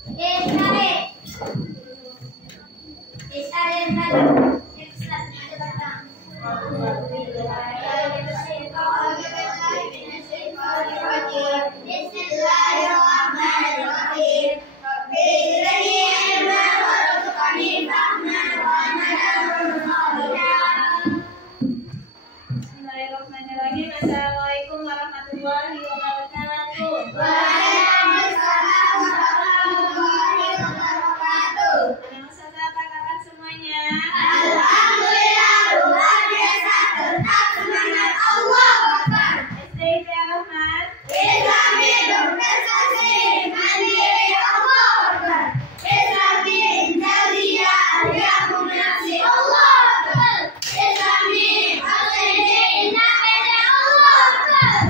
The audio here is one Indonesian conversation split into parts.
Bismillahirrahmanirrahim. Assalamualaikum warahmatullahi wabarakatuh. Waalaikumsalam warahmatullahi wabarakatuh. Ada Ustazah, apa kabar semuanya? Alhamdulillah luar biasa, tetap semangat. Allah Akbar. SD Rahman. Islami berprestasi, mandiri. Allah Akbar. Islami intellia, alia komunikasi. Allah Akbar. Islami al-Qaeda, inna beda. Allah Akbar.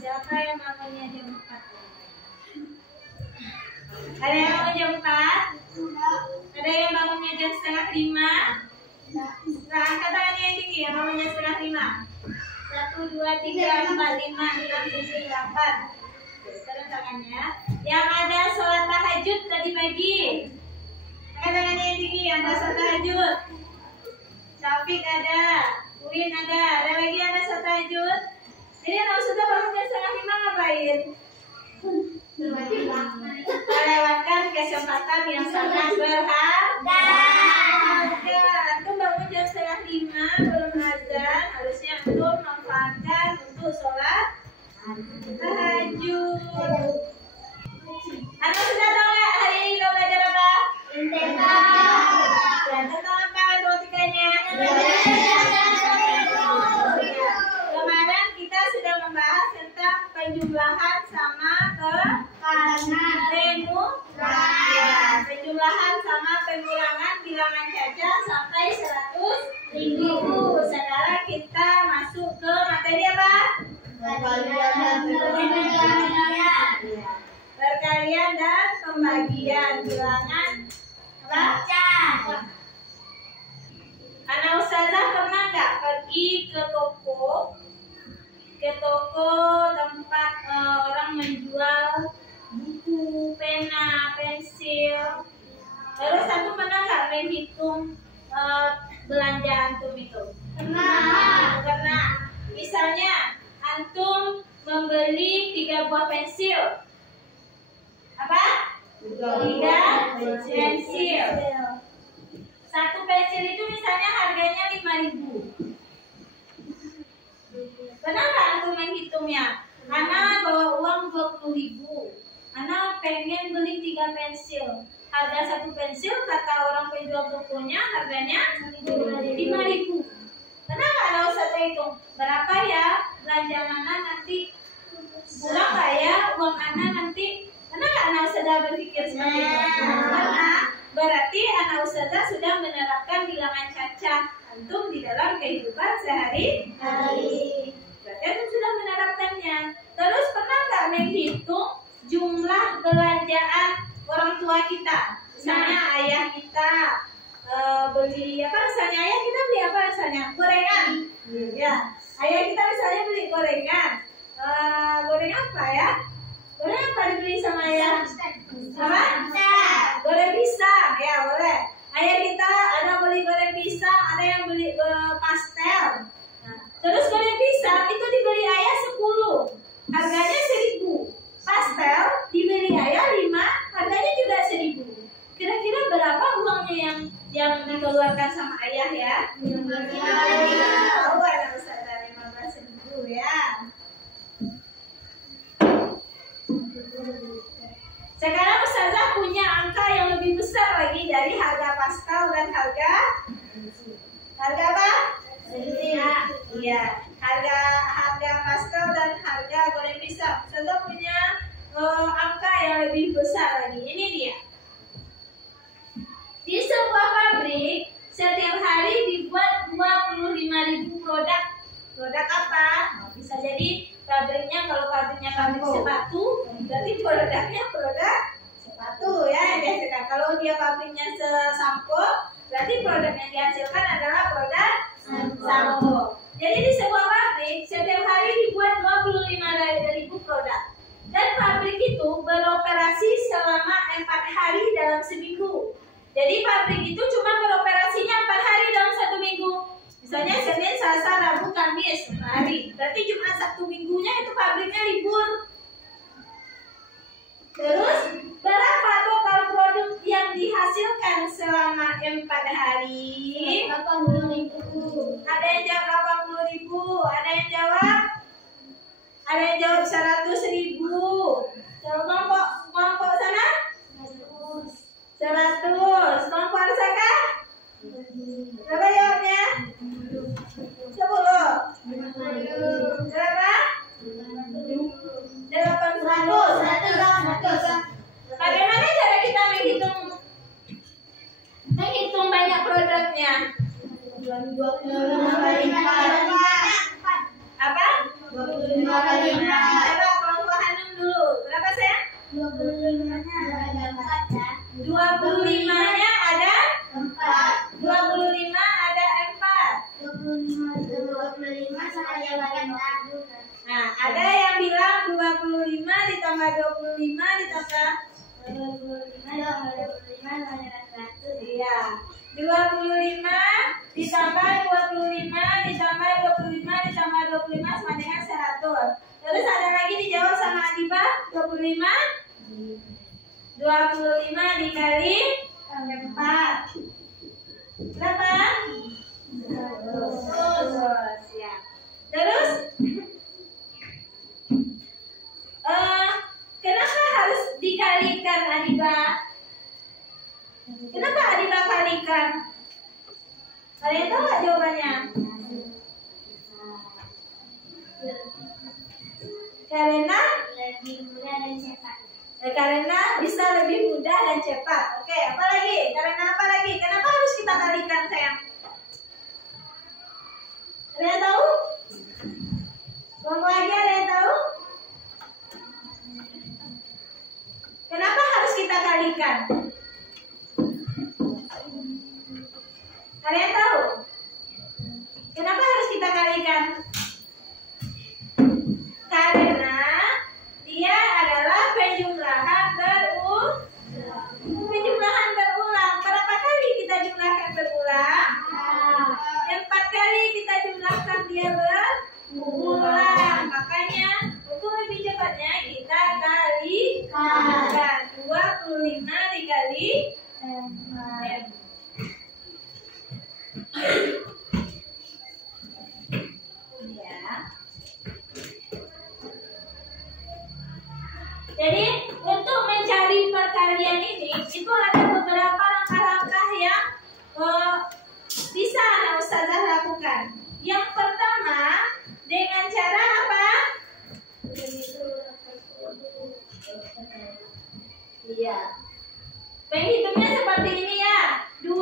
Siapa yang bangunnya jam 4? Ada yang bangun jam 4? Ada yang bangunnya jam setengah 5? Nah, angkat tangannya yang tinggi yang bangunnya setengah 5. 1, 2, 3, 4, 5, 6, 7, 8. Turun tangannya. Yang ada sholat tahajud tadi pagi. Angkat tangannya yang tinggi yang ada sholat tahajud. Syafiq ada, Uin ada lagi yang ada sholat tahajud. Jadi kalau sudah bangun jam setengah 5 ngapain? Melewatkan kesempatan yang sangat berharga. Antum bangun jam setengah 5 belum azan, harusnya antum manfaatkan untuk sholat tahajud. Antum sudah tahu nggak hari ini kita belajar apa? Dan tentang apa matematikanya? Kemarin kita sudah membahas tentang penjumlahan sama penjumlahan sama pengurangan bilangan caca sampai 100.000. Sekarang kita masuk ke materi apa? Perkalian dan pembagian bilangan apa? Anak ustazah pernah nggak pergi ke toko tempat orang menjual buku, pena, pensil. Terus antum pernah nggak menghitung belanja antum itu? Pernah. Misalnya antum membeli 3 buah pensil. Apa? 3 pensil. Satu pensil itu misalnya harganya 5.000. Pernah nggak antum menghitungnya? Ana bawa uang 20.000. Ana pengen beli 3 pensil. Harga satu pensil kata orang penjual tokonya harganya 5.000. Pernah nggak Ana usah hitung berapa ya belanja Ana nanti? Kurang nggak ya uang Ana nanti? Pernah nggak Ana usah berpikir seperti itu? Pernah. Berarti anak ustazah sudah menerapkan bilangan caca antum di dalam kehidupan sehari-hari. Berarti antum sudah menerapkannya. Terus pernah nggak menghitung jumlah belanjaan orang tua kita? Misalnya ayah kita beli apa? Misalnya ayah kita beli apa? Misalnya gorengan. Ya, ayah kita misalnya beli gorengan. Gorengan apa ya? Gorengan apa dibeli sama ayah? Apa? Goreng pisang, ya boleh. Ayah kita ada beli goreng pisang, ada yang beli pastel. Nah, terus goreng pisang itu dibeli ayah 10, harganya 1.000. Pastel dibeli ayah 5, harganya juga 1.000. Kira-kira berapa uangnya yang dikeluarkan sama ayah ya? 15.000. Oh, ada Ustazah 15.000 ya. Sekarang Ustazah punya angka yang lebih besar lagi dari harga pastel dan harga apa? Iya, harga pastel dan harga goreng pisang. Ustazah punya angka yang lebih besar lagi. Ini dia. Di sebuah pabrik setiap hari dibuat 25.000 produk. Produk apa? Bisa jadi pabriknya, kalau pabriknya pabrik sepatu, berarti produknya produk sepatu ya biasanya. Kalau dia pabriknya sampo, berarti produk yang dihasilkan adalah produk sampo. Jadi di sebuah pabrik setiap hari dibuat 25.000 produk. Dan pabrik itu beroperasi selama 4 hari dalam seminggu. Jadi pabrik itu cuma beroperasinya 4 hari dalam 1 minggu. Misalnya Senin, Selasa, Rabu, Kamis 5 hari. Berarti Jumat, Sabtu, Minggunya itu pabriknya libur. Terus berapa total produk yang dihasilkan selama 4 hari? 80.000. Ada yang jawab 80.000, ada yang jawab 100.000. Kelompok sana 100. Kelompok Arsaka berapa jawabnya? 10. Berapa? 800. Bagaimana cara kita menghitung banyak produknya? Apa? 25 kali 4. Coba kelompok Hanum dulu. Berapa sayang? 25-nya ada 4. 25 ada 4. 25 sama yang lain. Nah, ada yang bilang 25 ditambah 25 ditambah 25 iya. 25 ditambah 25 ditambah 25 ditambah 25 sama dengan 100. Terus ada lagi dijawab sama Adiba 25 dikali 4 berapa? 100 ya. Terus kenapa harus dikalikan Adiba? Kenapa Adiba kalikan? Kalian tahu nggak jawabannya? Karena lebih mudah dan cepat. Karena bisa lebih mudah dan cepat. Oke, apa lagi? Karena apa lagi? Kenapa harus kita kalikan, sayang? Ada yang tahu? Ngomong lagi, ada yang tahu? Kenapa harus kita kalikan? Ada yang tahu? Kenapa harus kita kalikan? Karena dia adalah penjumlahan berulang. Berapa kali kita jumlahkan berulang? 4 kali kita jumlahkan dia berulang. Makanya untuk lebih cepatnya kita kalikan 25 dikali 4. Jadi untuk mencari perkalian ini itu ada beberapa langkah-langkah yang bisa anak ustazah lakukan. Yang pertama dengan cara apa? Iya. Penghitungnya seperti ini ya. 25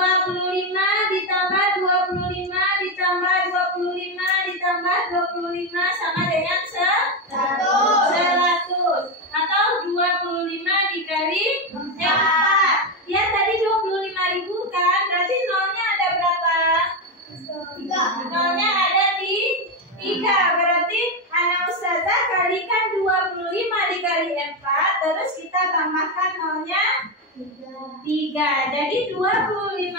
ditambah 25 ditambah 25 ditambah 25 sama dengan 100. Atau 25 dikali 4. Ya tadi 25.000 kan? Berarti nolnya ada berapa? 3. Nolnya ada di 3. Berarti anak ustazah kalikan 25 dikali 4. Terus kita tambahkan nolnya 3. Jadi 25.000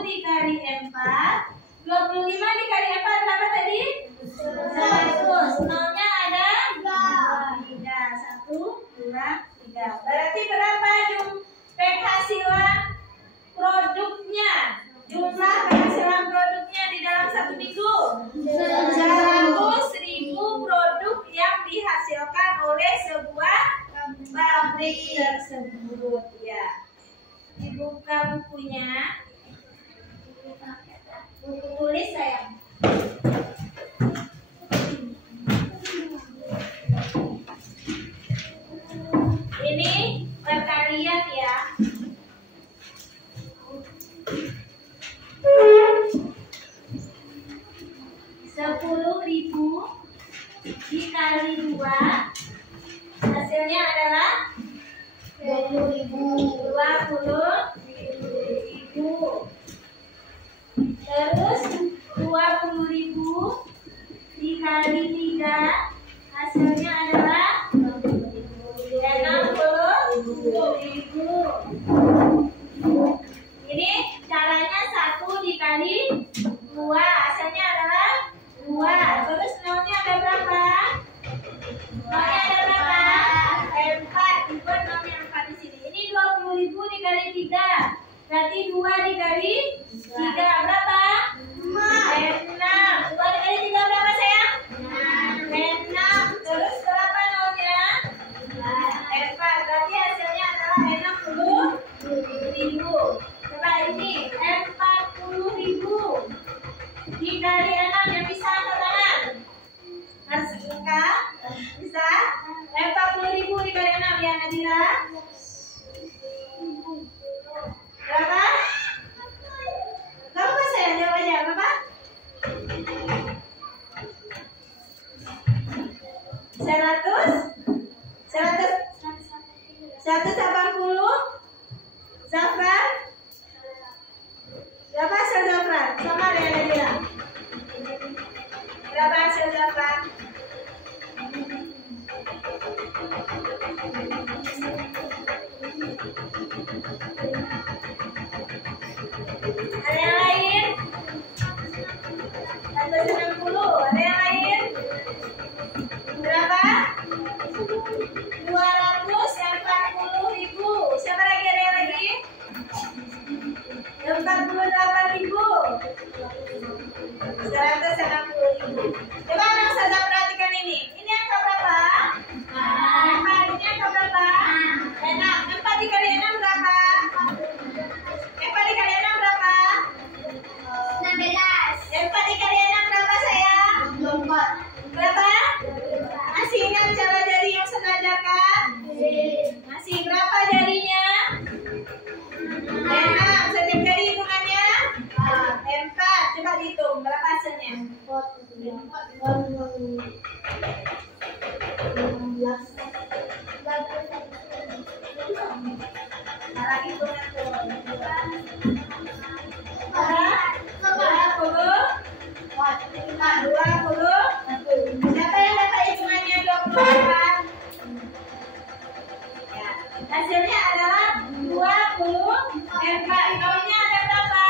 dikali 4. 25 dikali 4 berapa tadi? 100. Nolnya ada 3. 1, 2, 3. Berarti berapa penghasilan produknya? Jumlah penghasilan produknya di dalam 1 minggu 100.000 produk yang dihasilkan oleh sebuah pabrik tersebut ya. Dibuka bukunya. Buku tulis sayang. Ini perkalian ya. 10.000 dikali 2 hasilnya adalah 20.000. Terus 20.000 dikali 3 hasilnya adalah 60.000. Ini caranya 1 dikali 2, hasilnya adalah 2. Terus nolnya ada berapa? Nolnya ada berapa? 4. Dibuat nolnya 4 di sini. Ini 20.000 dikali 3. Berarti 2 dikali 3 berapa? 6. 2 dikali 3 berapa sayang? 6. Terus berapa nolnya? 4. Berarti hasilnya adalah 60.000. Coba ini 40.000 dikali 6 yang bisa angkat tangan. Harus buka. Bisa? 40.000 dikali 6 ya Nadira. Berapa? Berapa saya jawab aja berapa? 180. Zafran? Berapa hasil Zafran? Sama dengan Nadira. Berapa hasil Zafran? Ada yang lain? 160. Ada yang lain? Berapa? 240.000. Siapa lagi? Ada yang lagi? 48.000. 160.000. Coba anak saja perhatikan ini. Ini angka berapa? 4. Ini angka berapa? 6. 4 dikali 6 berapa? 4 dikali 6 berapa? 16. 4 dikali 6 berapa sayang? 24. Berapa? Masih ingat cara jari yang sengaja kan? Masih berapa jarinya? 6. Setiap jari hitungannya 4. Coba dihitung berapa hasilnya? 16. Salah hitungan tuh. 20. Siapa yang dapat hitungannya 24? Ya. Hasilnya adalah 24. Nolnya ada berapa?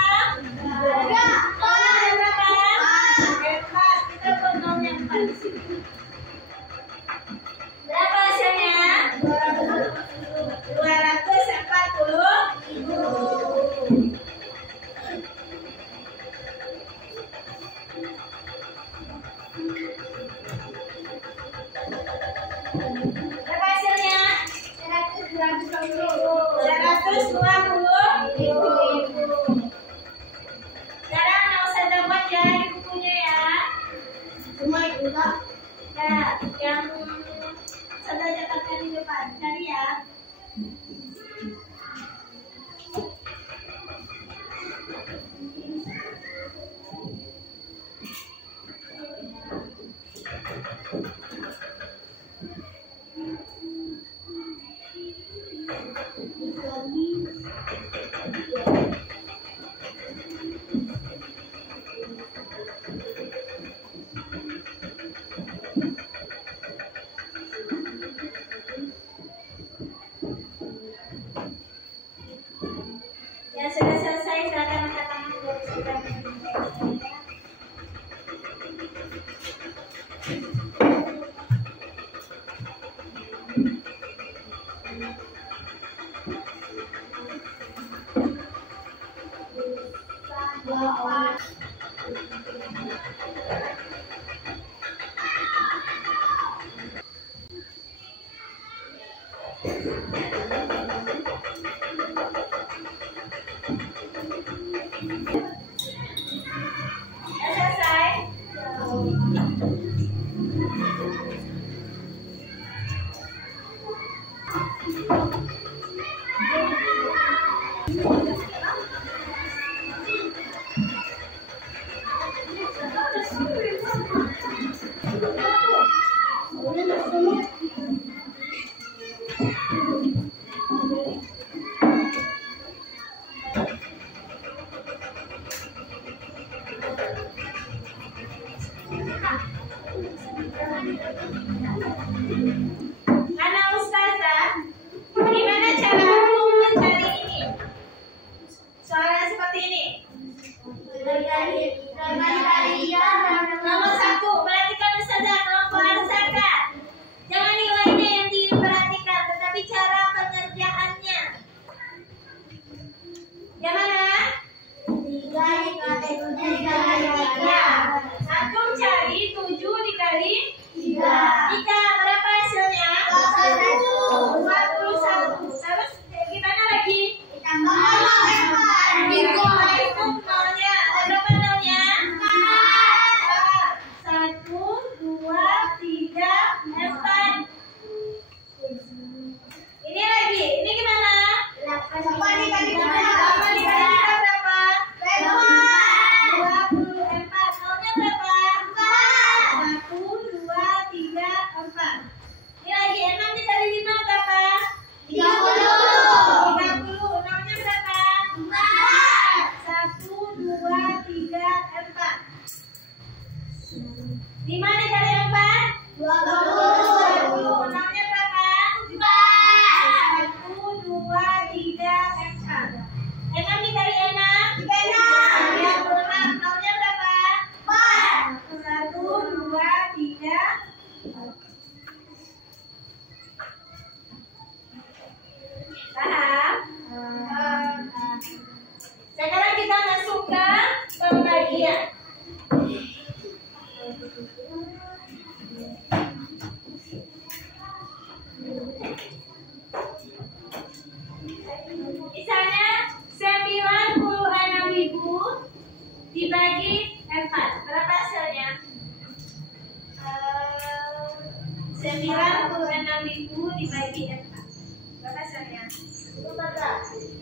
Nolnya ada berapa? 4. Kita buat nolnya 4 di sini. Berapa hasilnya? 240.000. Berapa hasilnya? 120.000. Sekarang nggak usah dapat ya di bukunya ya. Semua itu Kak. Ya, yang sudah catatkan di depan. Cari ya. Ya sudah selesai, silakan angkat tangan buat sudah.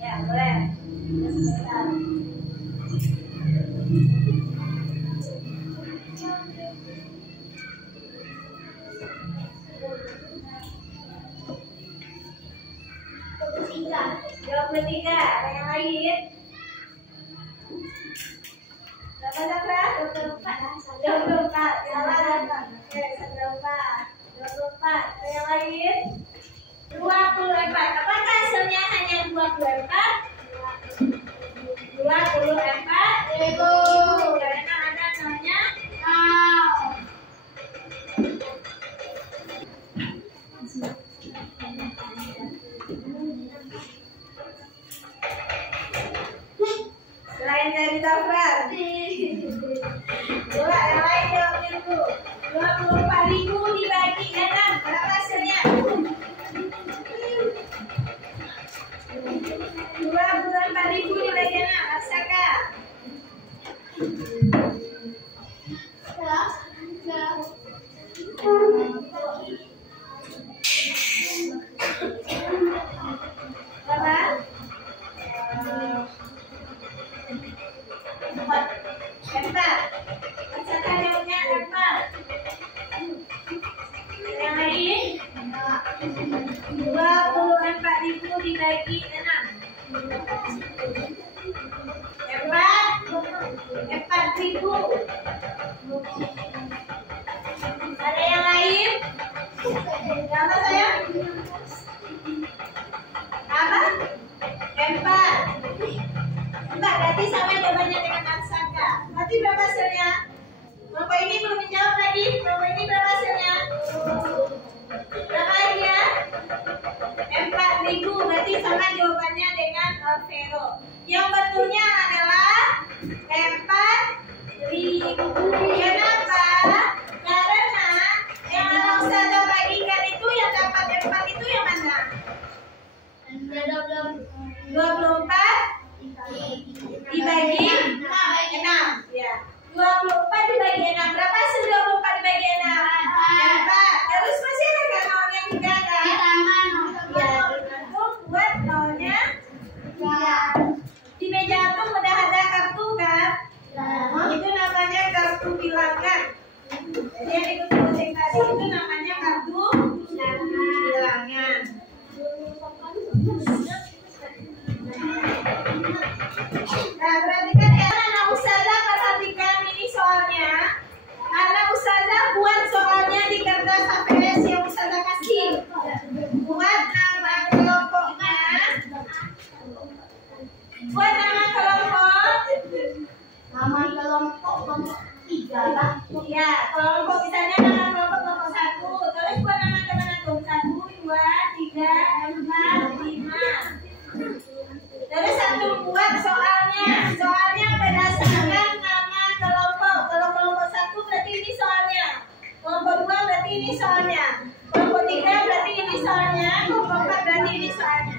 Ya, boleh. Sebentar. Tiga. 23. Ada yang lain? Berapa Zafra? 24. Salah Zafra. Oke, 24. Ada yang lain? 24. Apakah hasilnya hanya 24? 24 Ribu. karena ada nolnya. Selain dari Zafar. Coba yang lain jawabnya dulu. 24.000 dibagi 6. Berapa hasilnya? 24.000 dibagi 6. Aksaka. Berapa? 4. Aksaka jawabnya 4. Yang lain? 24.000 dibagi 6. 4.000. Ada yang lain? Berapa sayang? Apa? 4. Berarti sama jawabannya dengan Aksaka. Berarti berapa hasilnya? Kelompok ini belum menjawab lagi. Kelompok ini berapa hasilnya? Berapa lagi ya? 4.000. Berarti sama jawabannya dengan Vero. Yang betulnya adalah 4.000. Kenapa? Karena yang Ustazah bagikan itu yang dapat 4 itu yang mana? 24 dibagi 6. Ya. 24 dibagi 6. Berapa hasil 24 dibagi 6? 4. Terus masih ada kan nolnya juga kan? Ya, digantung buat nolnya. Di meja itu udah ada kartu kan? Itu namanya kartu bilangan. Jadi yang ikut tadi itu namanya kartu bilangan. Nah, perhatikan ya, anak Ustazah perhatikan ini soalnya. Karena Ustazah buat soalnya di kertas HPS yang Ustazah kasih. Buat nama kelompoknya. Buat nama kelompok. Nama kelompok 3 lah. Ya, kelompok misalnya nama kelompok 1. Terus buat nama teman antum 1, 2, 3, 4, 5. Terus antum buat soalnya. Soalnya berdasarkan nama kelompok. Kalau kelompok 1 berarti ini soalnya. Kelompok 2 berarti ini soalnya. Kelompok 3 berarti ini soalnya. Kelompok 4 berarti ini soalnya.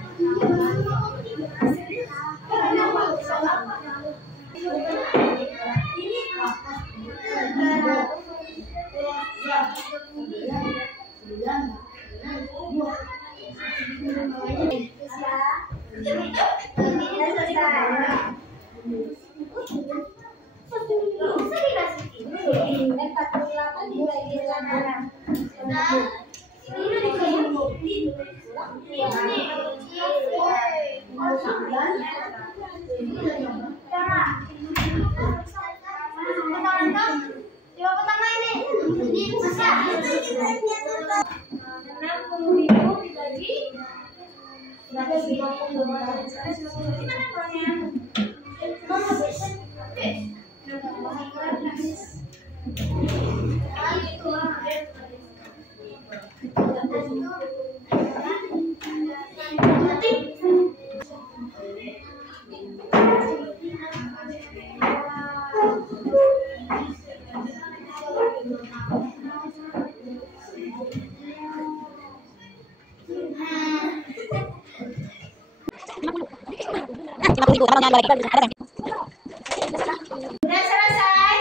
Sudah selesai?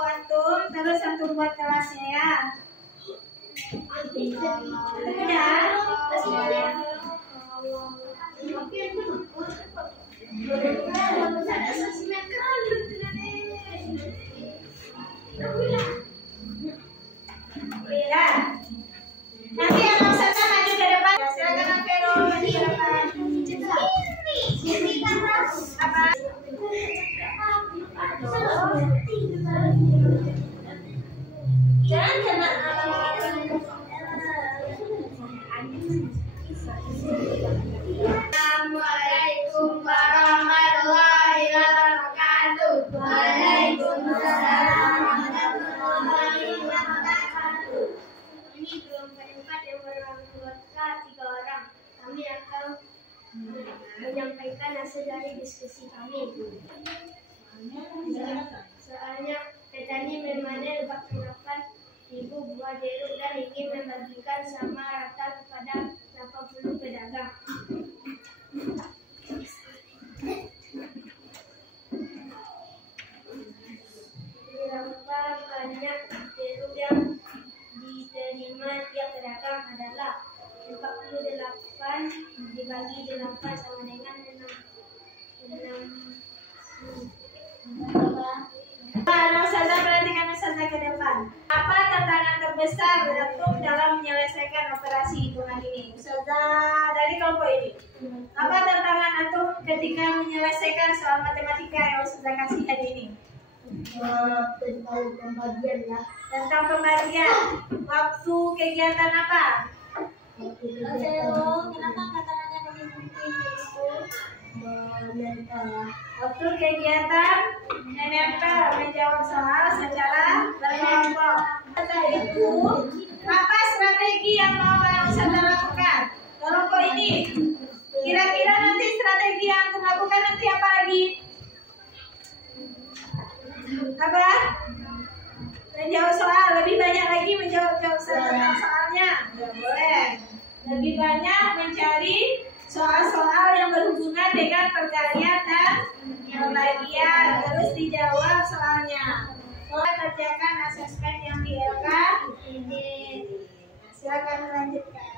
Antum terus antum buat kelasnya ya. Sudah? Assalamualaikum warahmatullahi wabarakatuh. Waalaikumsalam warahmatullahi wabarakatuh. Ini kelompok 4 yang beranggota 3 orang. Kami akan menyampaikan hasil dari diskusi kami. Soalnya petani memanen 48.000 buah jeruk dan ingin membagikan sama rata kepada 80 pedagang. Berapa banyak jeruk yang diterima tiap pedagang adalah 48 dibagi 8 sama dengan 6. Anak Ustazah, perhatikan Ustazah ke depan. Apa tantangan terbesar untuk dalam menyelesaikan operasi hitungan ini? Ustazah dari kelompok ini. Apa tantangan antum ketika menyelesaikan soal matematika yang Ustazah kasih hari ini? Tentang pembagian ya. Tentang pembagian. Waktu kegiatan apa? Kenapa tantangannya begini itu? Waktu kegiatan menempel menjawab soal secara berkelompok. Setelah itu, apa strategi yang mau Ustazah lakukan? Kelompok ini, kira-kira nanti strategi yang aku lakukan nanti apa lagi? Apa? Menjawab soal, lebih banyak lagi menjawab tentang soalnya. Ya, boleh. Lebih banyak mencari soal-soal yang berhubungan dengan perkalian dan pembagian, terus dijawab soalnya. Kerjakan asesmen yang di LK ini. Silakan melanjutkan.